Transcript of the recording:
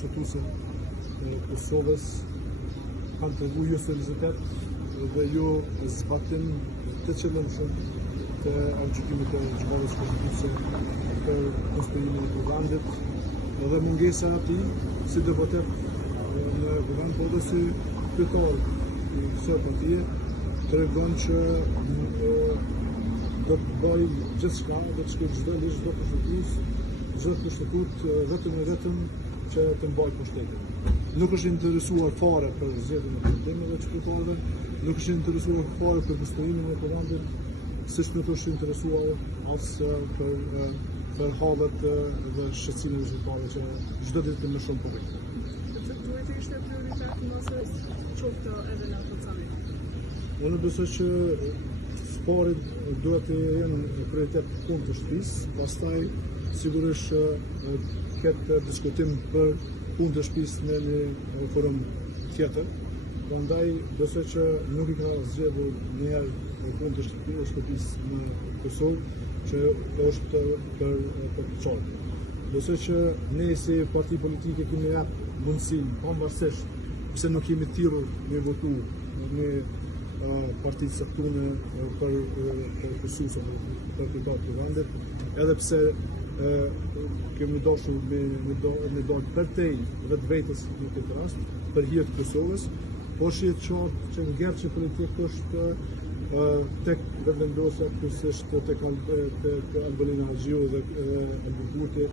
kushtetuese e Kosovës kanë treguar jo seriozitetë dhe jo zbatim të qëllimshëm të gjykimit të Gjykatës Konstitucione për konstruimin e kuvendit dhe mungesa e tij si deputet në kuvend, po edhe si kryetar i kësaj partie tregon që do të bëj gjithçka, do të shkojë çdo ligj, çdo kushtetut vetëm e vetëm që të mbajë pushtetin. Nuk është interesuar fare për zgjedhjen e vendimeve të kryetarëve, nuk është interesuar fare për konstruimin e kuvendit, siç nuk është interesuar as për hallet dhe shqetësimin e rezultateve që çdo ditë më shumë po vjen. Duhet të ishte prioritet nëse qoftë edhe në atë summit. Unë besoj që sportit duhet të jenë prioritet punë të shtëpisë, pastaj sigurisht këtë diskutim për punë të shtëpisë në një forum tjetër. Prandaj besoj që nuk i ka zgjedhur njëherë punë të shtëpisë në Kosovë, që është për të çojë. Besoj që ne si parti politike kemi jap mundësinë, pavarësisht pse nuk kemi thirrur me votu në partitë caktuara për Kosovën, për kryetarët e vendit, edhe pse kemi dashur me dalë përtej vetvetes në këtë rast, për hir të Kosovës, por shihet qartë që ngjerçi politik është tek vendosja kryesisht tek Albania Haxhiu dhe Albin Kurti.